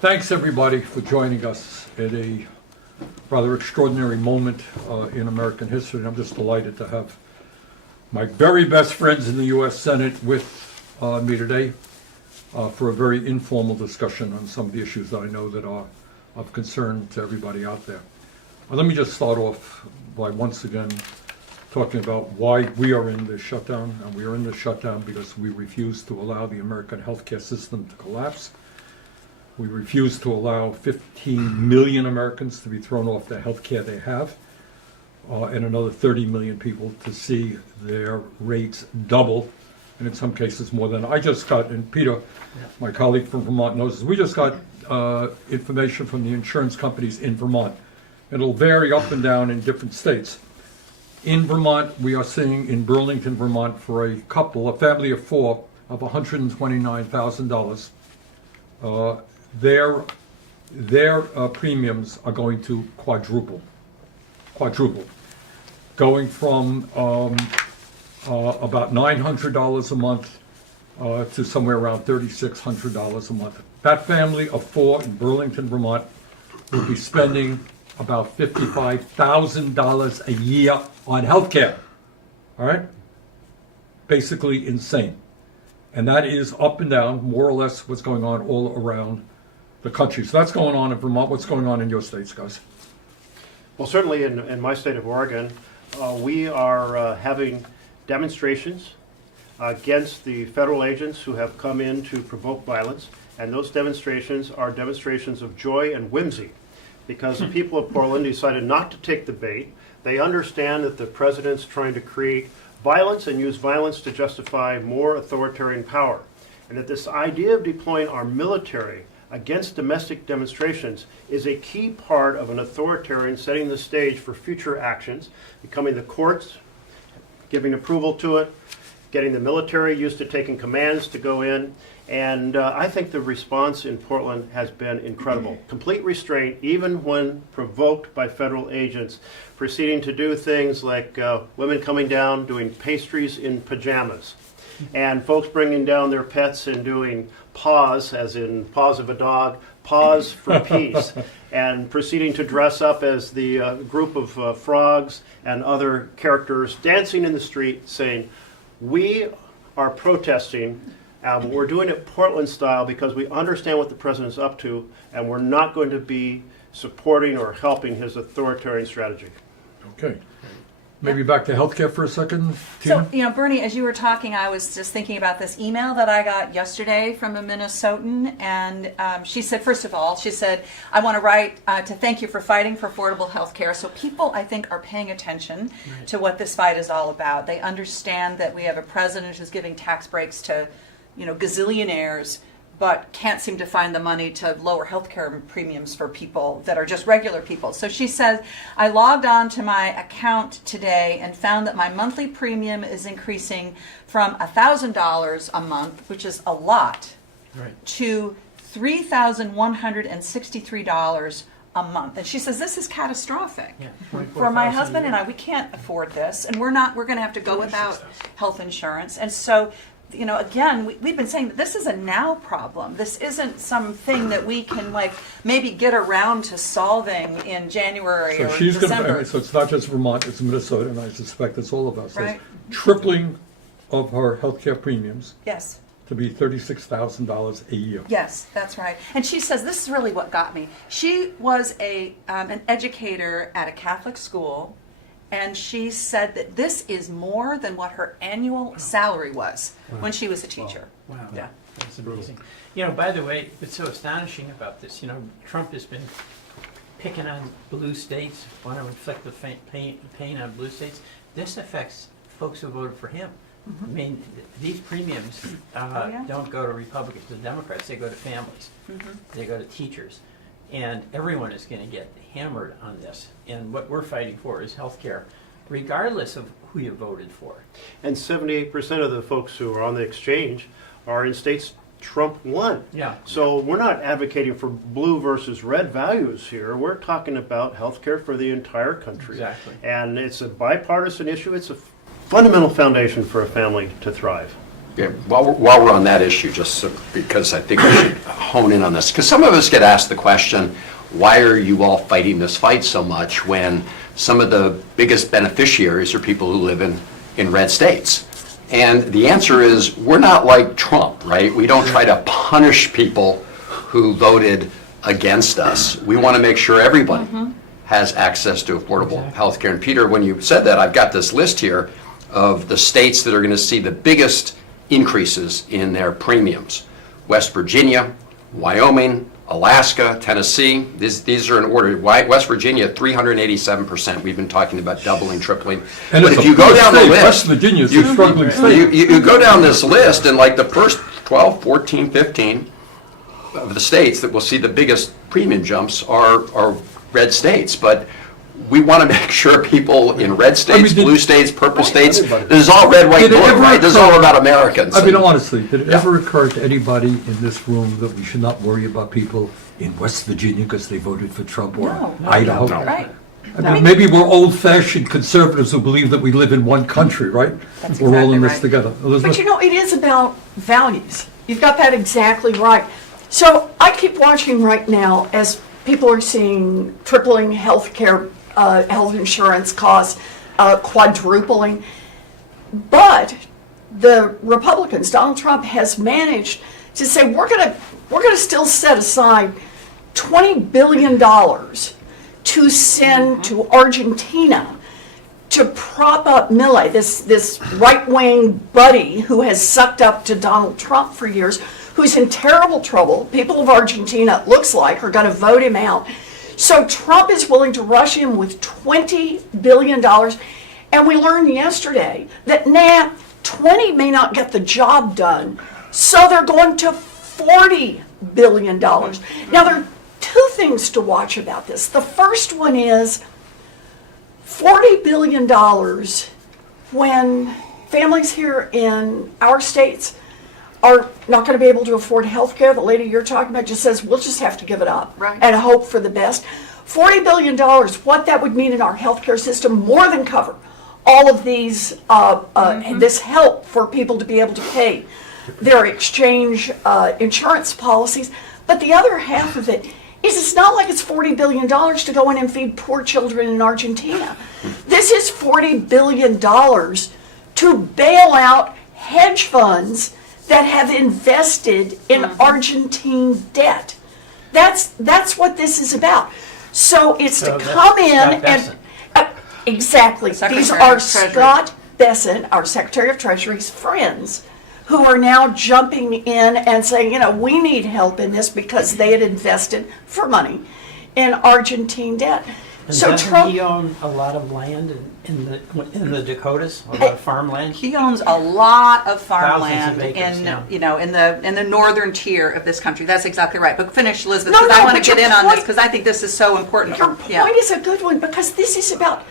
Thanks, everybody, for joining us at a rather extraordinary moment in American history. And I'm just delighted to have my very best friends in the U.S. Senate with me today for a very informal discussion on some of the issues that I know that are of concern to everybody out there. Well, let me just start off by once again talking about why we are in this shutdown. And we are in this shutdown because we refuse to allow the American healthcare system to collapse. We refuse to allow 15 million Americans to be thrown off the health care they have, and another 30 million people to see their rates double, and in some cases more than. I just got, and Peter, my colleague from Vermont knows this, we just got information from the insurance companies in Vermont. It'll vary up and down in different states. In Vermont, we are seeing in Burlington, Vermont, for a family of four, of $129,000. Their premiums are going to quadruple, going from about $900 a month to somewhere around $3,600 a month. That family of four in Burlington, Vermont, will be spending about $55,000 a year on health care. All right? Basically insane. And that is up and down, more or less, what's going on all around the country. So that's going on in Vermont. What's going on in your states, guys? Well, certainly in my state of Oregon, we are having demonstrations against the federal agents who have come in to provoke violence. And those demonstrations are demonstrations of joy and whimsy, because the people of Portland decided not to take the bait. They understand that the president's trying to create violence and use violence to justify more authoritarian power. And that this idea of deploying our military against domestic demonstrations is a key part of an authoritarian setting the stage for future actions, becoming the courts, giving approval to it, getting the military used to taking commands to go in. And I think the response in Portland has been incredible. Complete restraint, even when provoked by federal agents, proceeding to do things like women coming down doing pastries in pajamas, and folks bringing down their pets and doing paws, as in paws of a dog, paws for peace, and proceeding to dress up as the group of frogs and other characters dancing in the street saying, we are protesting. We're doing it Portland style because we understand what the president's up to, and we're not going to be supporting or helping his authoritarian strategy. Okay. Maybe back to healthcare for a second, So, Tina? Bernie, as you were talking, I was just thinking about this email that I got yesterday from a Minnesotan, and she said, first of all, she said, I want to write to thank you for fighting for affordable health care. So people, I think, are paying attention to what this fight is all about. They understand that we have a president who's giving tax breaks to gazillionaires, but can't seem to find the money to lower healthcare premiums for people that are just regular people. So she says, I logged on to my account today and found that my monthly premium is increasing from $1,000 a month, which is a lot, to $3,163 a month. And she says, this is catastrophic. For my husband and I, we can't afford this, and we're going to have to go without health insurance. And so again, we've been saying that this is a now problem. This isn't something that we can maybe get around to solving in January or December. So it's not just Vermont, it's Minnesota, and I suspect it's all of us. Right. Tripling of her healthcare premiums. Yes. To be $36,000 a year. Yes, that's right. And she says, this is really what got me. She was an educator at a Catholic school, and she said that this is more than what her annual salary was when she was a teacher. Wow. Yeah. That's amazing. By the way, what's so astonishing about this, Trump has been picking on blue states, want to inflict the pain on blue states. This affects folks who voted for him. I mean, these premiums don't go to Republicans and Democrats, they go to families. They go to teachers. And everyone is going to get hammered on this. And what we're fighting for is health care, regardless of who you voted for. And 78% of the folks who are on the exchange are in states Trump won. Yeah. So we're not advocating for blue versus red values here. We're talking about health care for the entire country. Exactly. And it's a bipartisan issue. It's a fundamental foundation for a family to thrive. Yeah, while we're on that issue, just because I think we should hone in on this, because some of us get asked the question, why are you all fighting this fight so much when some of the biggest beneficiaries are people who live in red states? And the answer is, we're not like Trump, right? We don't try to punish people who voted against us. We want to make sure everybody has access to affordable health care. And Peter, when you said that, I've got this list here of the states that are going to see the biggest increases in their premiums. West Virginia, Wyoming, Alaska, Tennessee, these are in order. West Virginia, 387%. We've been talking about doubling, tripling. And But it's if a you go poor down the state. list, West Virginia is a struggling state. you go down this list, and like the first 12, 14, 15 of the states that will see the biggest premium jumps are red states. But we want to make sure people in red states, did- blue states, purple states, everybody. this is all red, white, Did it blue, ever right? This is all occur- about Americans. I mean, And- honestly, did it Yeah. ever occur to anybody in this room that we should not worry about people in West Virginia because they voted for Trump or No. Idaho? Right. I mean, maybe we're old-fashioned conservatives who believe that we live in one country, right? That's We're all in exactly this right. together. But Elizabeth? you know, it is about values. You've got that exactly right. So I keep watching right now as people are seeing tripling healthcare, health insurance costs, quadrupling. But the Republicans, Donald Trump has managed to say we're gonna still set aside $20 billion to send to Argentina to prop up Milei, this right-wing buddy who has sucked up to Donald Trump for years, who's in terrible trouble. People of Argentina, it looks like, are going to vote him out. So Trump is willing to rush him with $20 billion. And we learned yesterday that, 20 may not get the job done. So they're going to $40 billion. Now, there are two things to watch about this. The first one is $40 billion when families here in our states are not going to be able to afford health care. The lady you're talking about just says, we'll just have to give it up Right. and hope for the best. $40 billion, what that would mean in our healthcare system, more than cover all of these, this help for people to be able to pay their exchange insurance policies. But the other half of it is it's not like it's $40 billion to go in and feed poor children in Argentina. This is $40 billion to bail out hedge funds that have invested in Argentine debt. That's what this is about. So it's So to that's come in Scott and Bessent. exactly. Secretary These of are Treasury. Scott Bessent, our Secretary of Treasury's friends, who are now jumping in and saying, we need help in this because they had invested for money in Argentine debt. And So doesn't Trump, he own a lot of land in the Dakotas, a lot of farmland? He owns a lot of Thousands farmland of acres, in, yeah. in the northern tier of this country. That's exactly right. But finish, Elizabeth, No, because I no, want to but get your in on this point- because I think this is so important. your Yeah. point is a good one because this is about,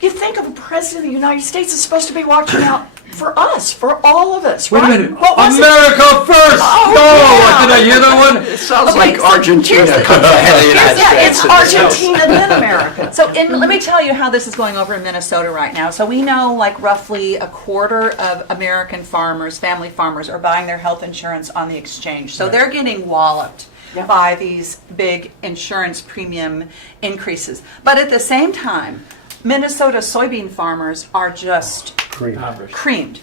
you think of a president of the United States is supposed to be watching out for us, for all of us, Wait a right? minute. What was it? America first! Oh, No! yeah. Did I hear that one? It sounds Okay, like so Argentina here's the- comes ahead of the United Yeah, States. it's in this house. Argentina then America. So let me tell you how this is going over in Minnesota right now. So we know like roughly a quarter of American farmers, family farmers, are buying their health insurance on the exchange. So they're getting walloped Yeah. by these big insurance premium increases. But at the same time, Minnesota soybean farmers are just Impoverished. creamed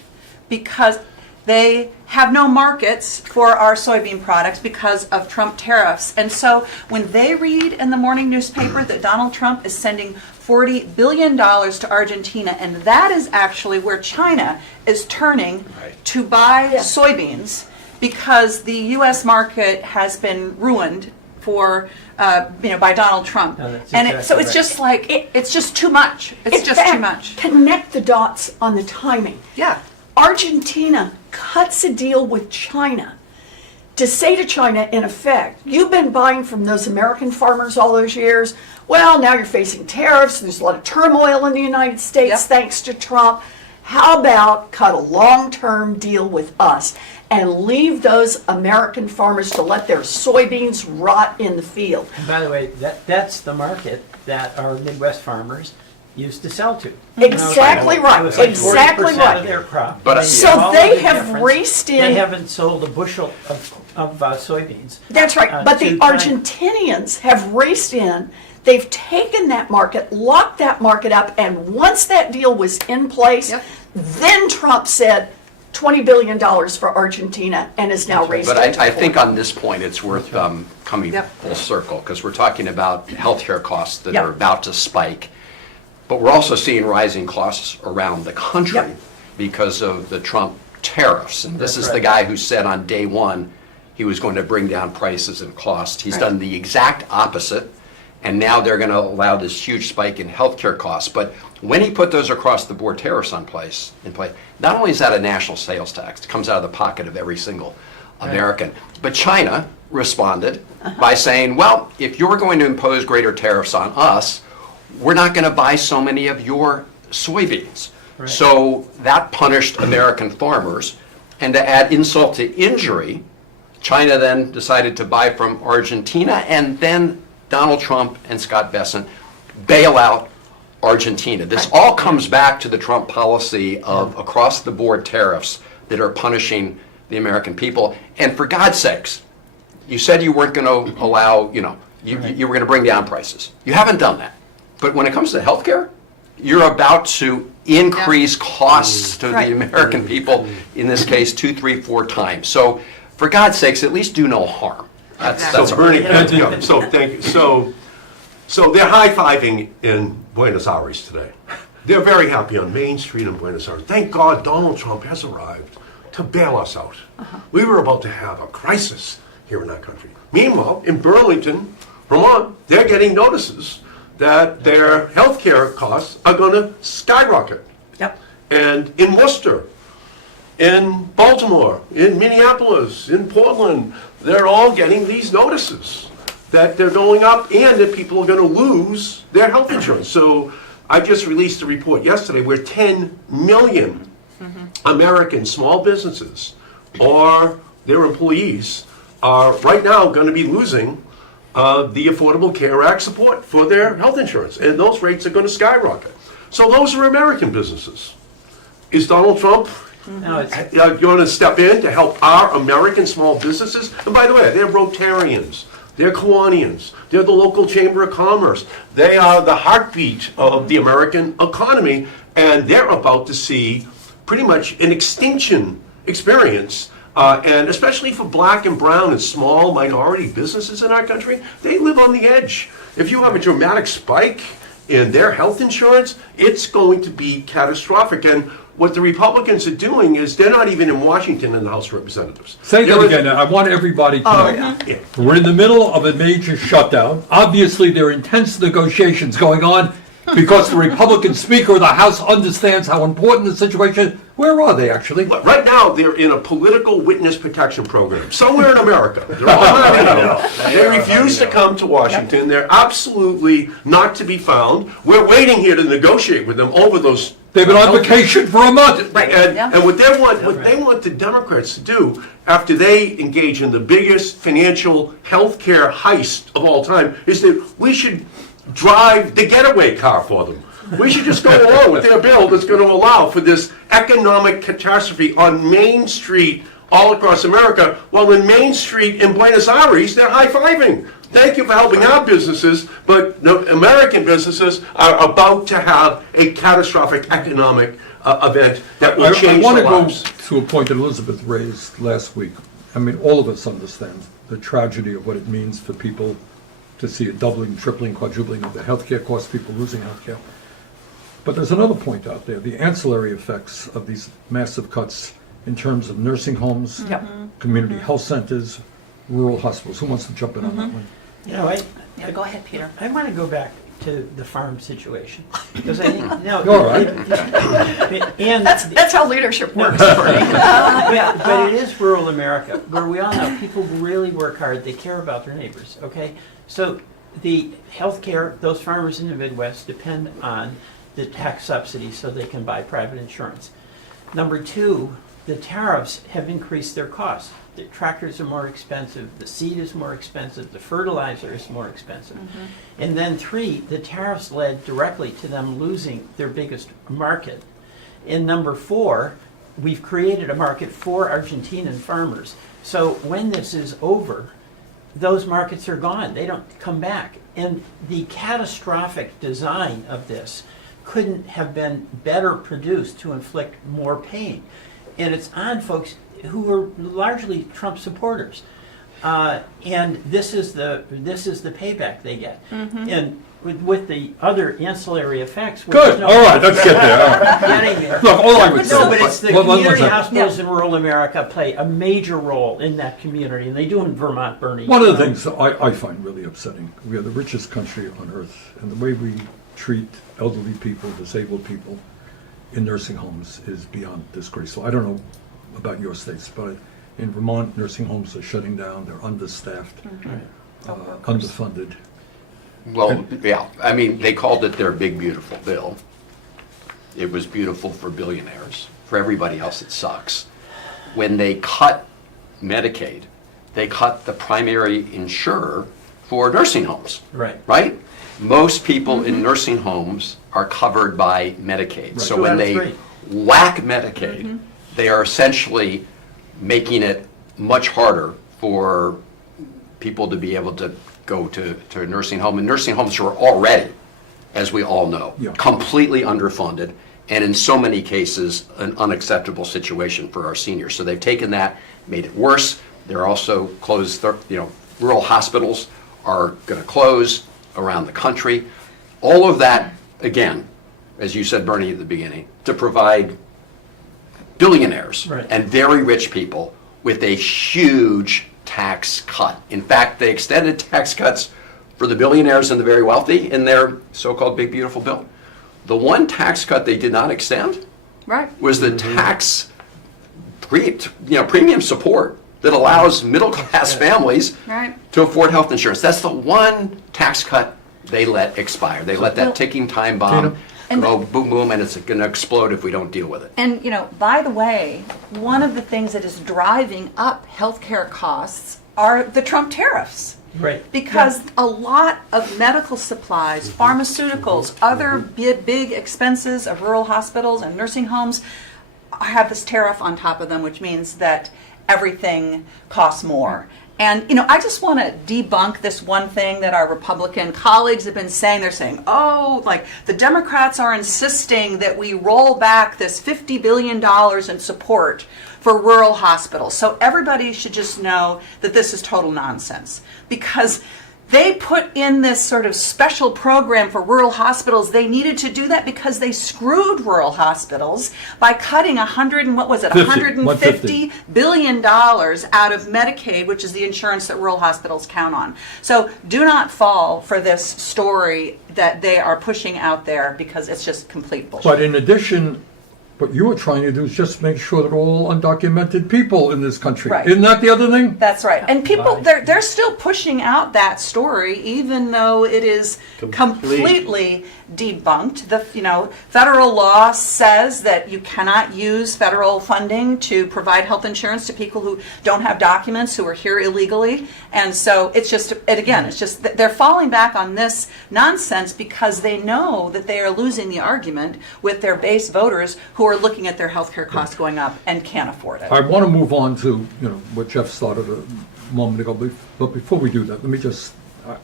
because they have no markets for our soybean products because of Trump tariffs. And so when they read in the morning newspaper that Donald Trump is sending $40 billion to Argentina, and that is actually where China is turning to buy Yes. soybeans because the U.S. market has been ruined for by Donald Trump. No, that's And so exactly it's right. just like, it's just too much. It's In just too fact, much. Connect the dots on the timing. Yeah. Argentina cuts a deal with China to say to China, in effect, you've been buying from those American farmers all those years. Well, now you're facing tariffs. There's a lot of turmoil in the United States Yep. thanks to Trump. How about cut a long-term deal with us and leave those American farmers to let their soybeans rot in the field? And by the way, that's the market that our Midwest farmers used to sell to. Exactly right, It was like exactly 40% right. of their crop. But, They So get all they of the have difference. raced in- They haven't sold a bushel of soybeans. That's right, but the to China. Argentinians have raced in, they've taken that market, locked that market up, and once that deal was in place, Yep. then Trump said $20 billion for Argentina and is now raised But it to I think 40. on this point, it's worth coming Yep. full circle, because we're talking about healthcare costs that Yep. are about to spike. But we're also seeing rising costs around the country Yep. because of the Trump tariffs. And this That's is the right. guy who said on day one he was going to bring down prices and costs. He's Right. done the exact opposite, and now they're going to allow this huge spike in healthcare costs. But when he put those across-the-board tariffs in place, not only is that a national sales tax, it comes out of the pocket of every single American, but China responded by saying, well, if you're going to impose greater tariffs on us, we're not going to buy so many of your soybeans. Right. So that punished American farmers. And to add insult to injury, China then decided to buy from Argentina, and then Donald Trump and Scott Bessent bail out Argentina. This all comes back to the Trump policy of across-the-board tariffs that are punishing the American people. And for God's sakes, you said you weren't going to allow, you were going to bring down prices. You haven't done that. But when it comes to healthcare, you're about to increase costs to Right. the American people, in this case, 2, 3, 4 times. So for God's sakes, at least do no harm. That's So all. Bernie, Yeah. so thank you. So they're high-fiving in Buenos Aires today. They're very happy on Main Street in Buenos Aires. Thank God Donald Trump has arrived to bail us out. We were about to have a crisis here in our country. Meanwhile, in Burlington, Vermont, they're getting notices that their health care costs are going to skyrocket. Yep. And in Worcester, in Baltimore, in Minneapolis, in Portland, they're all getting these notices that they're going up and that people are going to lose their health insurance. So I just released a report yesterday where 10 million American small businesses or their employees are right now going to be losing the Affordable Care Act support for their health insurance. And those rates are going to skyrocket. So those are American businesses. Is Donald Trump No, it's, going to step in to help our American small businesses? And by the way, they're Rotarians, they're Kiwanians, they're the local Chamber of Commerce. They are the heartbeat of the American economy, and they're about to see pretty much an extinction experience. And especially for black and brown and small minority businesses in our country, they live on the edge. If you have a dramatic spike in their health insurance, it's going to be catastrophic. And what the Republicans are doing is they're not even in Washington in the House of Representatives. Say that They're again. I want everybody to know. Yeah. We're in the middle of a major shutdown. Obviously, there are intense negotiations going on because the Republican Speaker of the House understands how important the situation is. Where are they, actually? But right now, they're in a political witness protection program somewhere in America. They're all around. They refuse to come to Washington. They're absolutely not to be found. We're waiting here to negotiate with them over those. They've been on vacation for a month. And what they want the Democrats to do after they engage in the biggest financial healthcare heist of all time is that we should drive the getaway car for them. We should just go along with their bill that's going to allow for this economic catastrophe on Main Street all across America, while in Main Street in Buenos Aires, they're high-fiving. Thank you for helping our businesses, but the American businesses are about to have a catastrophic economic event that will I change want to their go lives. to a point that Elizabeth raised last week. I mean, all of us understand the tragedy of what it means for people to see a doubling, tripling, quadrupling of the healthcare costs, people losing healthcare. But there's another point out there, the ancillary effects of these massive cuts in terms of nursing homes, Yep. community health centers, rural hospitals. Who wants to jump in on that one? you know, Yeah, go ahead, Peter. I want to go back to the farm situation because I think no. All right. And That's how leadership works, Bernie. yeah, but it is rural America where we all know people really work hard. They care about their neighbors. Okay, so the healthcare, those farmers in the Midwest depend on the tax subsidy so they can buy private insurance. Number two, the tariffs have increased their costs. the tractors are more expensive, the seed is more expensive, the fertilizer is more expensive. And then 3, the tariffs led directly to them losing their biggest market. And number 4, we've created a market for Argentinian farmers. So when this is over, those markets are gone. They don't come back. And the catastrophic design of this couldn't have been better produced to inflict more pain. And it's on folks who are largely Trump supporters. And this is the payback they get. And with the other ancillary effects. which Good, no- all right, let's get there. All right. Getting there. Look, all I would say. No, but it's the One community second. hospitals in rural America play a major role in that community, and they do in Vermont, Bernie. One of the things that I find really upsetting, we are the richest country on earth, and the way we treat elderly people, disabled people in nursing homes is beyond disgraceful. I don't know about your states, but in Vermont, nursing homes are shutting down, they're understaffed, underfunded. Well, yeah, I mean, they called it their big beautiful bill. It was beautiful for billionaires. For everybody else, it sucks. When they cut Medicaid, they cut the primary insurer for nursing homes. Right. Right? Most people in nursing homes are covered by Medicaid. So when they 2 out of 3. whack Medicaid, they are essentially making it much harder for people to be able to go to a nursing home. And nursing homes are already, as we all know, Yeah. completely underfunded, and in so many cases, an unacceptable situation for our seniors. So they've taken that, made it worse. They're also closed, rural hospitals are going to close around the country. All of that, again, as you said, Bernie, at the beginning, to provide billionaires Right. and very rich people with a huge tax cut. In fact, they extended tax cuts for the billionaires and the very wealthy in their so-called big beautiful bill. The one tax cut they did not extend Right. was the tax premium support that allows middle-class families Right. to afford health insurance. That's the one tax cut they let expire. They let that ticking time bomb go boom, boom, and it's going to explode if we don't deal with it. And, by the way, one of the things that is driving up healthcare costs are the Trump tariffs. Right. Because a lot of medical supplies, pharmaceuticals, other big expenses of rural hospitals and nursing homes have this tariff on top of them, which means that everything costs more. And, I just want to debunk this one thing that our Republican colleagues have been saying. They're saying, the Democrats are insisting that we roll back this $50 billion in support for rural hospitals. So everybody should just know that this is total nonsense, because they put in this sort of special program for rural hospitals. They needed to do that because they screwed rural hospitals by cutting $150 billion out of Medicaid, which is the insurance that rural hospitals count on. So do not fall for this story that they are pushing out there, because it's just complete bullshit. But in addition, what you were trying to do is just make sure that all undocumented people in this country. Right. Isn't that the other thing? That's right. And people, they're still pushing out that story, even though it is completely debunked. The federal law says that you cannot use federal funding to provide health insurance to people who don't have documents, who are here illegally. And so it's just that they're falling back on this nonsense because they know that they are losing the argument with their base voters who are looking at their health care costs going up and can't afford it. I want to move on to, what Jeff started a moment ago, but before we do that, let me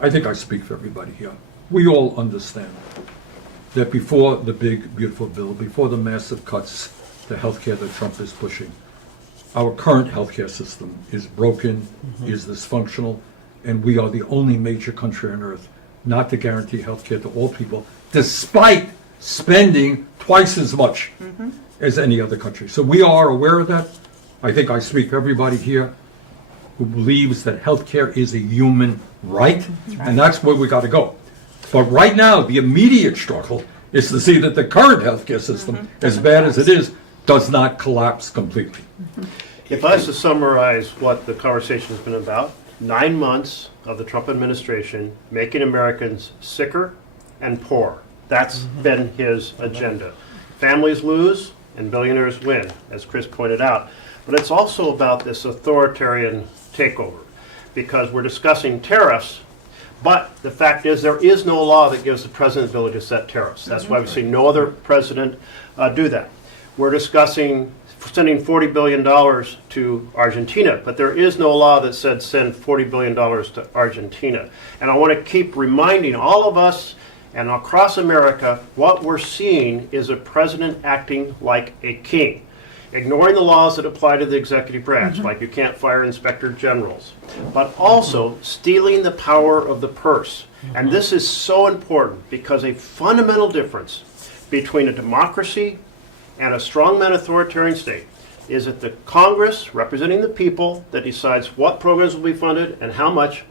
I think I speak for everybody here. We all understand that before the big, beautiful bill, before the massive cuts to healthcare that Trump is pushing, our current healthcare system is broken, is dysfunctional, and we are the only major country on earth not to guarantee healthcare to all people, despite spending twice as much as any other country. So we are aware of that. I think I speak for everybody here who believes that healthcare is a human right, and that's where we got to go. But right now, the immediate struggle is to see that the current healthcare system, as bad as it is, does not collapse completely. If I was to summarize what the conversation has been about, 9 months of the Trump administration making Americans sicker and poorer. That's been his agenda. Families lose and billionaires win, as Chris pointed out. but it's also about this authoritarian takeover, because we're discussing tariffs, but the fact is there is no law that gives the president the ability to set tariffs. That's why we've seen no other president do that. We're discussing sending $40 billion to Argentina, but there is no law that said send $40 billion to Argentina. And I want to keep reminding all of us and across America, what we're seeing is a president acting like a king, ignoring the laws that apply to the executive branch, like you can't fire inspector generals, but also stealing the power of the purse. And this is so important because a fundamental difference between a democracy and a strongman authoritarian state is that the Congress, representing the people, that decides what programs will be funded and how much,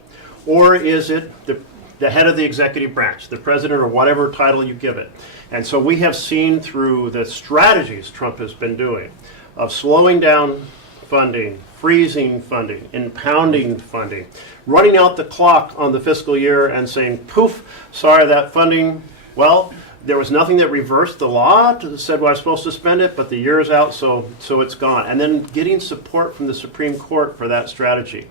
or is it the head of the executive branch, the president or whatever title you give it. And so we have seen through the strategies Trump has been doing of slowing down funding, freezing funding, impounding funding, running out the clock on the fiscal year and saying, poof, sorry, that funding, well, there was nothing that reversed the law that said, well, I was supposed to spend it, but the year is out, so it's gone. And then getting support from the Supreme Court for that strategy,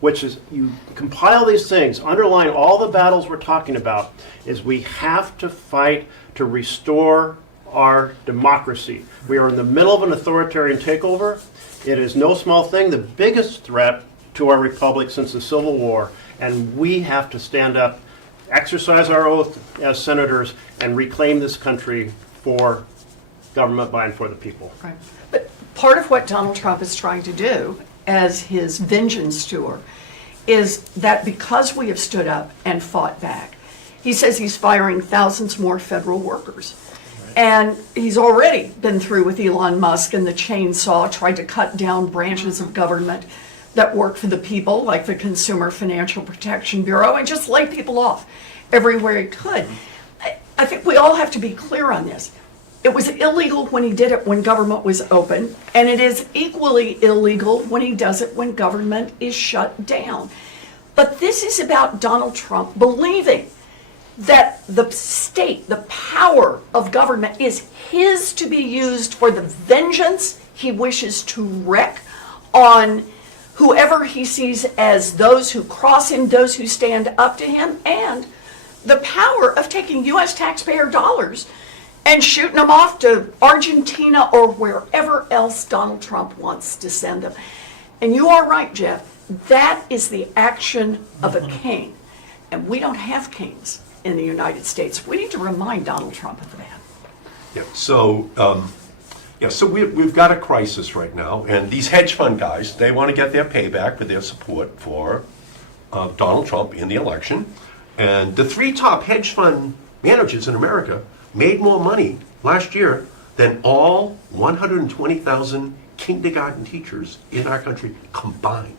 which is, you compile these things, underlying all the battles we're talking about, is we have to fight to restore our democracy. We are in the middle of an authoritarian takeover. It is no small thing, the biggest threat to our republic since the Civil War, and we have to stand up, exercise our oath as senators, and reclaim this country for government by and for the people. Right. But part of what Donald Trump is trying to do as his vengeance tour is that because we have stood up and fought back, he says he's firing thousands more federal workers. And he's already been through with Elon Musk and the chainsaw, tried to cut down branches of government that work for the people, like the Consumer Financial Protection Bureau, and just lay people off everywhere he could. I think we all have to be clear on this. It was illegal when he did it when government was open, and it is equally illegal when he does it when government is shut down. But this is about Donald Trump believing that the state, the power of government is his to be used for the vengeance he wishes to wreak on whoever he sees as those who cross him, those who stand up to him, and the power of taking U.S. taxpayer dollars and shooting them off to Argentina or wherever else Donald Trump wants to send them. And you are right, Jeff. That is the action of a king. And we don't have kings in the United States. We need to remind Donald Trump of that. Yeah, so we've got a crisis right now, and these hedge fund guys, they want to get their payback for their support for Donald Trump in the election. And the three top hedge fund managers in America made more money last year than all 120,000 kindergarten teachers in our country combined.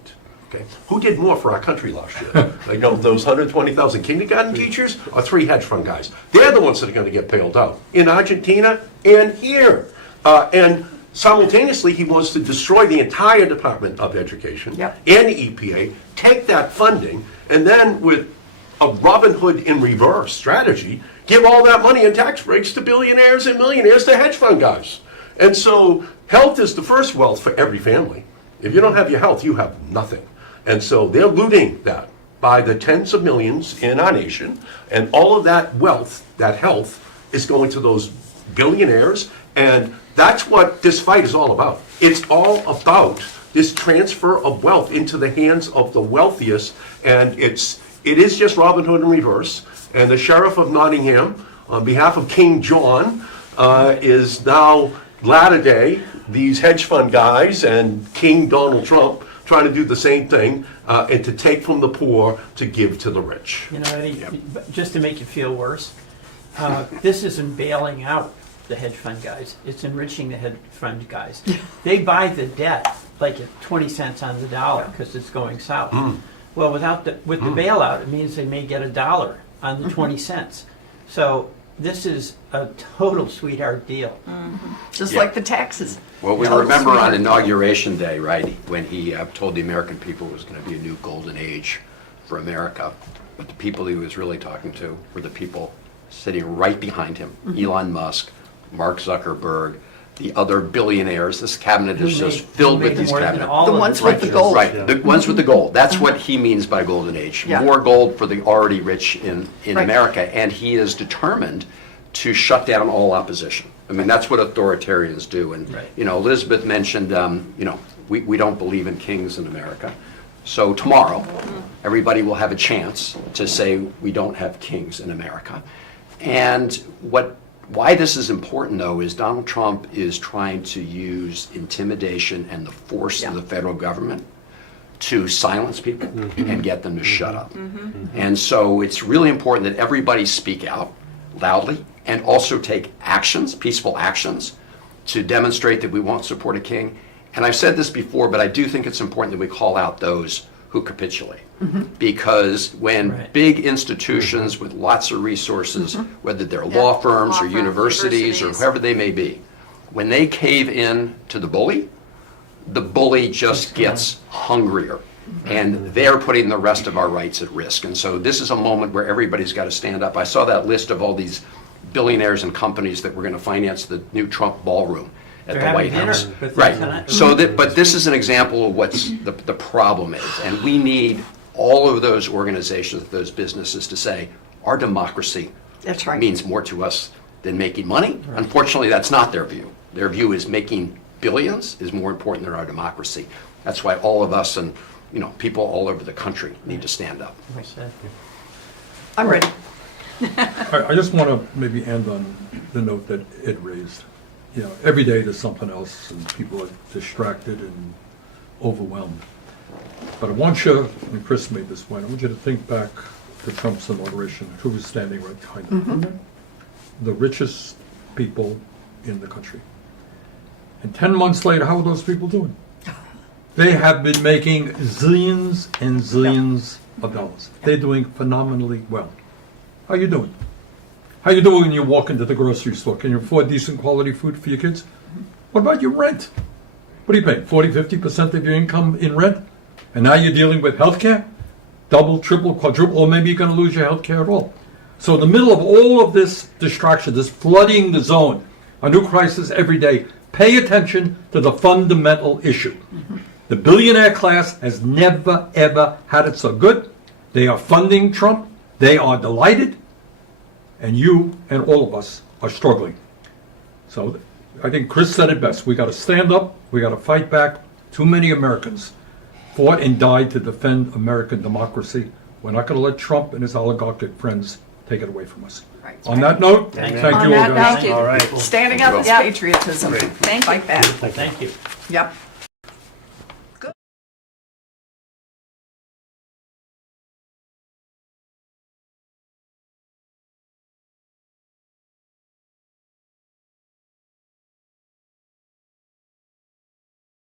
Okay. Who did more for our country last year? Like, those 120,000 kindergarten teachers or three hedge fund guys? They're the ones that are going to get bailed out in Argentina and here. And simultaneously, he wants to destroy the entire Department of Education Yep. and the EPA, take that funding, and then with a Robin Hood in reverse strategy, give all that money in tax breaks to billionaires and millionaires, to hedge fund guys. And so health is the first wealth for every family. If you don't have your health, you have nothing. And so they're looting that by the tens of millions in our nation, and all of that wealth, that health, is going to those billionaires, and that's what this fight is all about. It's all about this transfer of wealth into the hands of the wealthiest, and it is just Robin Hood in reverse. And the Sheriff of Nottingham, on behalf of King John, is now latter day these hedge fund guys and King Donald Trump trying to do the same thing, and to take from the poor to give to the rich. You know, Eddie, just to make you feel worse, this isn't bailing out the hedge fund guys. It's enriching the hedge fund guys. They buy the debt like at 20 cents on the dollar because it's going south. Well, with the bailout, it means they may get $1 on the 20 cents. So this is a total sweetheart deal. Just like the taxes. Well, we Total remember on sweetheart. Inauguration Day, right, when he told the American people it was going to be a new golden age for America. But the people he was really talking to were the people sitting right behind him, Elon Musk, Mark Zuckerberg, the other billionaires. This cabinet is just filled with these cabinets. The ones with the gold. Right, the ones with the gold. That's what he means by golden age. Yeah. More gold for the already rich in Right. America, and he is determined to shut down all opposition. I mean, that's what authoritarians do. And, Right. Elizabeth mentioned, we don't believe in kings in America. So tomorrow, everybody will have a chance to say we don't have kings in America. And why this is important, though, is Donald Trump is trying to use intimidation and the force of the federal government to silence people and get them to shut up. And so it's really important that everybody speak out loudly and also take actions, peaceful actions, to demonstrate that we won't support a king. And I've said this before, but I do think it's important that we call out those who capitulate. Because when Right. big institutions with lots of resources, whether they're law firms law or firms, universities or universities. whoever they may be, when they cave in to the bully just gets hungrier. And they're putting the rest of our rights at risk. And so this is a moment where everybody's got to stand up. I saw that list of all these billionaires and companies that were going to finance the new Trump ballroom at They're the having White dinner House. with Right. them tonight. So that, but this is an example of what's the problem is. And we need all of those organizations, those businesses to say, our democracy That's right. means more to us than making money. Unfortunately, that's not their view. Their view is making billions is more important than our democracy. That's why all of us and people all over the country need to stand up. Like I said. I'm ready. I just want to maybe end on the note that Ed raised. Every day there's something else and people are distracted and overwhelmed. But I want you, and Chris made this point, I want you to think back to Trump's inauguration, who was standing right behind him. The richest people in the country. And 10 months later, how are those people doing? They have been making zillions and zillions of dollars. They're doing phenomenally well. How you doing? How you doing when you walk into the grocery store? Can you afford decent quality food for your kids? What about your rent? What do you pay? 40, 50% of your income in rent? And now you're dealing with health care? Double, triple, quadruple, or maybe you're going to lose your health care at all. So in the middle of all of this distraction, this flooding the zone, a new crisis every day, pay attention to the fundamental issue. The billionaire class has never, ever had it so good. They are funding Trump. They are delighted. And you and all of us are struggling. So I think Chris said it best. We got to stand up. We got to fight back. Too many Americans fought and died to defend American democracy. We're not going to let Trump and his oligarchic friends take it away from us. Right. On that note, Thank thank you. you On all that guys. note, All right. Standing up is Yeah. patriotism. Thank you. Like that. Thank you. Yep.